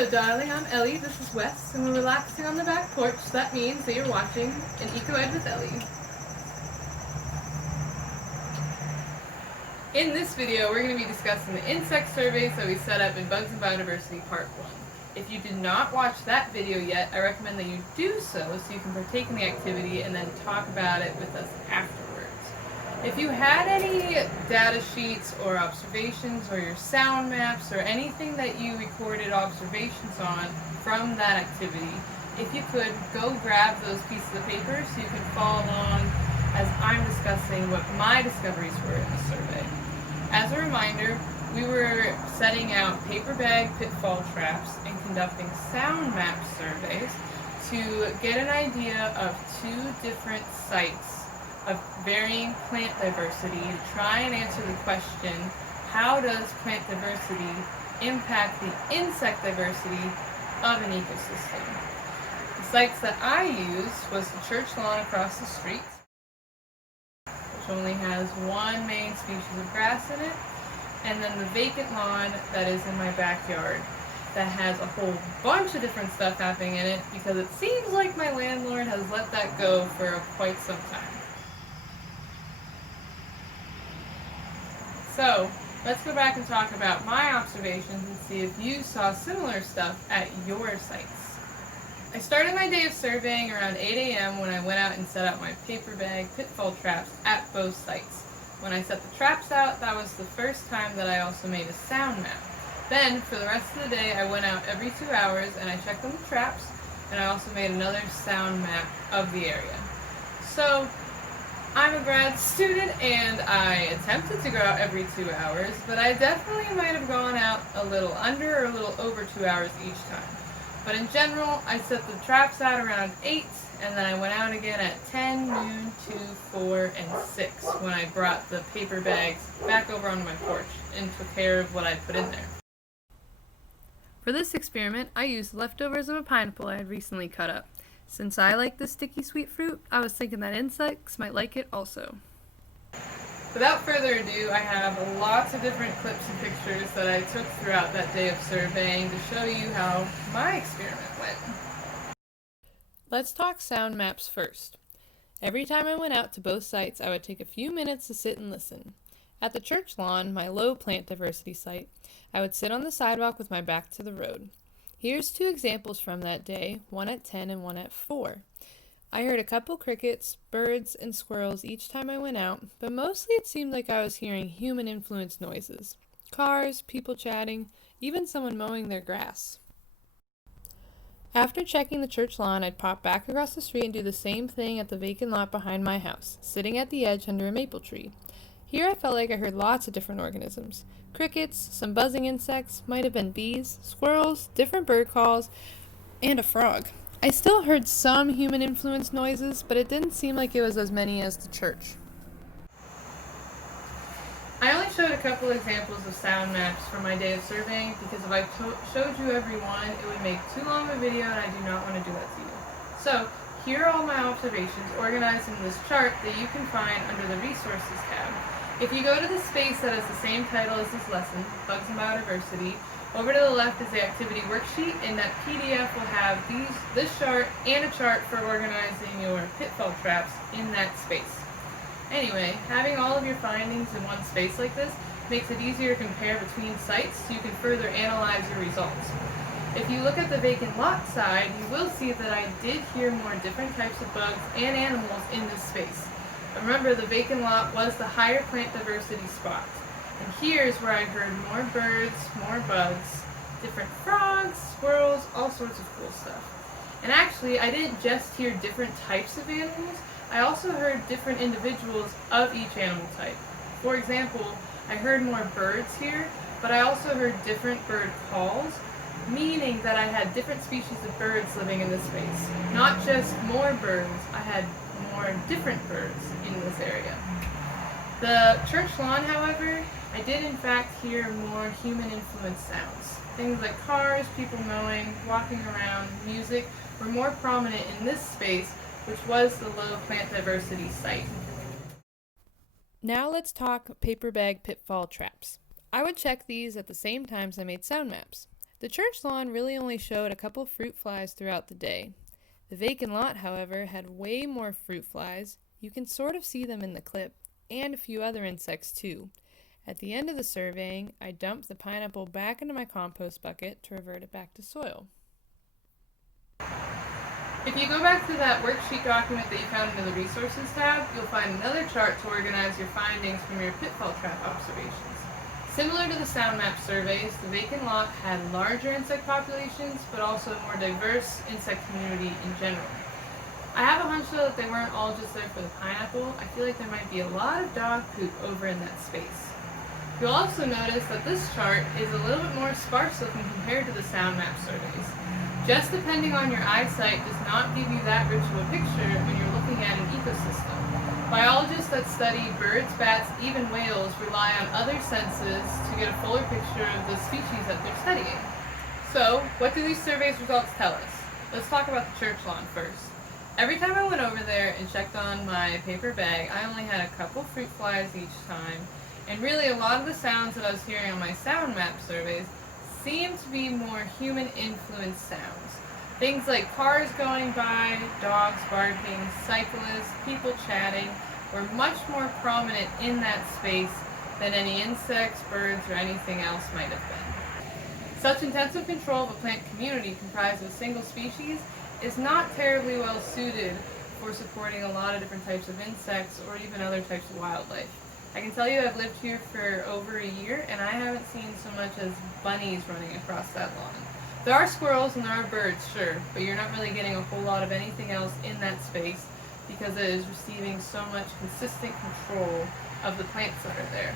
Hello, darling. I'm Ellie. This is Wes, and we're relaxing on the back porch. So that means that you're watching an Eco-Ed with Ellie. In this video, we're going to be discussing the insect surveys that we set up in Bugs and Biodiversity Part 1. If you did not watch that video yet, I recommend that you do so you can partake in the activity and then talk about it with us afterwards. If you had any data sheets or observations or your sound maps or anything that you recorded observations on from that activity, if you could, go grab those pieces of paper so you can follow along as I'm discussing what my discoveries were in the survey. As a reminder, we were setting out paper bag pitfall traps and conducting sound map surveys to get an idea of two different sites of varying plant diversity to try and answer the question, how does plant diversity impact the insect diversity of an ecosystem? The sites that I used was the church lawn across the street, which only has one main species of grass in it, and then the vacant lawn that is in my backyard that has a whole bunch of different stuff happening in it because it seems like my landlord has let that go for quite some time. So, let's go back and talk about my observations and see if you saw similar stuff at your sites. I started my day of surveying around 8 a.m. when I went out and set out my paper bag pitfall traps at both sites. When I set the traps out, that was the first time that I also made a sound map. Then, for the rest of the day, I went out every 2 hours and I checked on the traps, and I also made another sound map of the area. So, I'm a grad student and I attempted to go out every 2 hours, but I definitely might have gone out a little under or a little over 2 hours each time. But in general, I set the traps out around 8, and then I went out again at 10, noon, 2, 4, and 6 when I brought the paper bags back over onto my porch and took care of what I put in there. For this experiment, I used leftovers of a pineapple I had recently cut up. Since I like the sticky sweet fruit, I was thinking that insects might like it also. Without further ado, I have lots of different clips and pictures that I took throughout that day of surveying to show you how my experiment went. Let's talk sound maps first. Every time I went out to both sites, I would take a few minutes to sit and listen. At the church lawn, my low plant diversity site, I would sit on the sidewalk with my back to the road. Here's two examples from that day, one at 10 and one at 4. I heard a couple crickets, birds, and squirrels each time I went out, but mostly it seemed like I was hearing human-influenced noises. Cars, people chatting, even someone mowing their grass. After checking the church lawn, I'd pop back across the street and do the same thing at the vacant lot behind my house, sitting at the edge under a maple tree. Here I felt like I heard lots of different organisms. Crickets, some buzzing insects, might have been bees, squirrels, different bird calls, and a frog. I still heard some human-influenced noises, but it didn't seem like it was as many as the church. I only showed a couple examples of sound maps from my day of surveying because if I showed you every one, it would make too long of a video and I do not want to do that to you. So, here are all my observations organized in this chart that you can find under the Resources tab. If you go to the space that has the same title as this lesson, Bugs and Biodiversity, over to the left is the activity worksheet, and that PDF will have this chart and a chart for organizing your pitfall traps in that space. Anyway, having all of your findings in one space like this makes it easier to compare between sites so you can further analyze your results. If you look at the vacant lot side, you will see that I did hear more different types of bugs and animals in this space. Remember, the vacant lot was the higher plant diversity spot. And here's where I heard more birds, more bugs, different frogs, squirrels, all sorts of cool stuff. And actually, I didn't just hear different types of animals, I also heard different individuals of each animal type. For example, I heard more birds here, but I also heard different bird calls, meaning that I had different species of birds living in this space. Not just more birds, I had more different birds in this area. The church lawn, however, I did in fact hear more human-influenced sounds. Things like cars, people mowing, walking around, music were more prominent in this space, which was the low plant diversity site. Now let's talk paper bag pitfall traps. I would check these at the same times I made sound maps. The church lawn really only showed a couple fruit flies throughout the day. The vacant lot, however, had way more fruit flies. You can sort of see them in the clip, and a few other insects too. At the end of the surveying, I dumped the pineapple back into my compost bucket to revert it back to soil. If you go back to that worksheet document that you found in the Resources tab, you'll find another chart to organize your findings from your pitfall trap observations. Similar to the sound map surveys, the vacant lot had larger insect populations, but also a more diverse insect community in general. I have a hunch though that they weren't all just there for the pineapple. I feel like there might be a lot of dog poop over in that space. You'll also notice that this chart is a little bit more sparse looking compared to the sound map surveys. Just depending on your eyesight does not give you that rich of a picture when you're looking at an ecosystem. Biologists that study birds, bats, even whales rely on other senses to get a fuller picture of the species that they're studying. So, what do these surveys results tell us? Let's talk about the church lawn first. Every time I went over there and checked on my paper bag, I only had a couple fruit flies each time, and really a lot of the sounds that I was hearing on my sound map surveys seem to be more human-influenced sounds. Things like cars going by, dogs barking, cyclists, people chatting were much more prominent in that space than any insects, birds, or anything else might have been. Such intensive control of a plant community comprised of a single species is not terribly well suited for supporting a lot of different types of insects or even other types of wildlife. I can tell you I've lived here for over a year and I haven't seen so much as bunnies running across that lawn. There are squirrels and there are birds, sure, but you're not really getting a whole lot of anything else in that space because it is receiving so much consistent control of the plants that are there.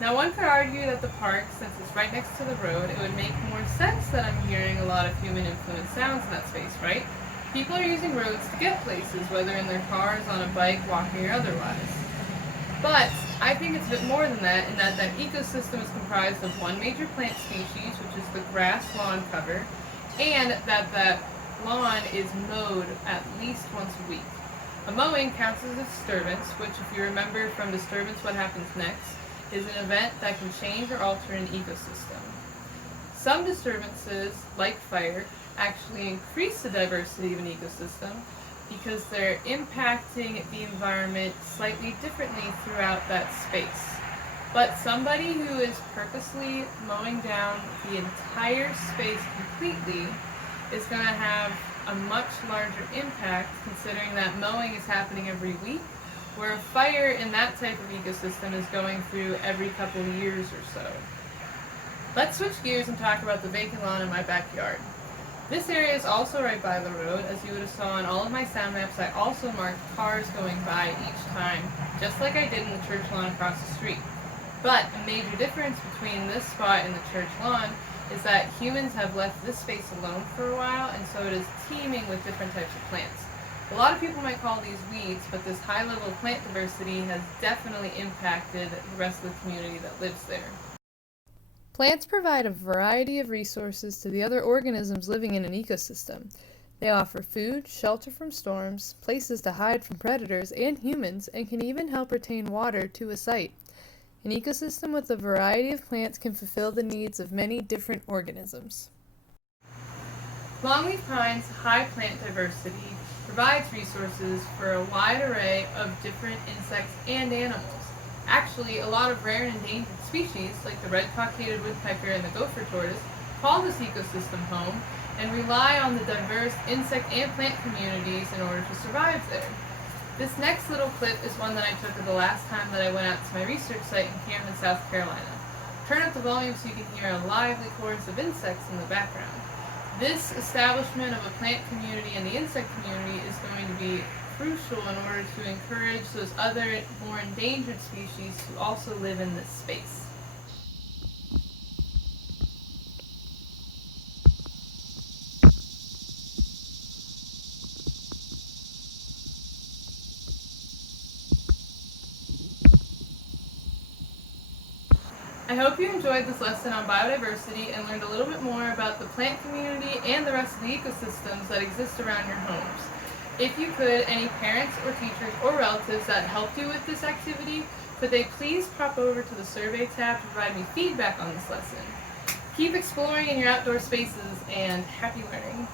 Now one could argue that the park, since it's right next to the road, it would make more sense that I'm hearing a lot of human-influenced sounds in that space, right? People are using roads to get places, whether in their cars, on a bike, walking, or otherwise. But I think it's a bit more than that in that that ecosystem is comprised of one major plant species, which is the grass lawn cover, and that lawn is mowed at least once a week. A mowing counts as a disturbance, which if you remember from disturbance what happens next, is an event that can change or alter an ecosystem. Some disturbances, like fire, actually increase the diversity of an ecosystem because they're impacting the environment slightly differently throughout that space. But somebody who is purposely mowing down the entire space completely is going to have a much larger impact considering that mowing is happening every week, where a fire in that type of ecosystem is going through every couple of years or so. Let's switch gears and talk about the vacant lawn in my backyard. This area is also right by the road. As you would have saw on all of my sound maps, I also marked cars going by each time, just like I did in the church lawn across the street. But a major difference between this spot and the church lawn is that humans have left this space alone for a while, and so it is teeming with different types of plants. A lot of people might call these weeds, but this high level of plant diversity has definitely impacted the rest of the community that lives there. Plants provide a variety of resources to the other organisms living in an ecosystem. They offer food, shelter from storms, places to hide from predators and humans, and can even help retain water to a site. An ecosystem with a variety of plants can fulfill the needs of many different organisms. Longleaf pine's high plant diversity provides resources for a wide array of different insects and animals. Actually, a lot of rare and endangered species, like the red-cockaded woodpecker and the gopher tortoise, call this ecosystem home and rely on the diverse insect and plant communities in order to survive there. This next little clip is one that I took the last time that I went out to my research site in Camden, South Carolina. Turn up the volume so you can hear a lively chorus of insects in the background. This establishment of a plant community and the insect community is going to be crucial in order to encourage those other more endangered species to also live in this space. I hope you enjoyed this lesson on biodiversity and learned a little bit more about the plant community and the rest of the ecosystems that exist around your homes. If you could, any parents or teachers or relatives that helped you with this activity, could they please pop over to the survey tab to provide me feedback on this lesson? Keep exploring in your outdoor spaces, and happy learning.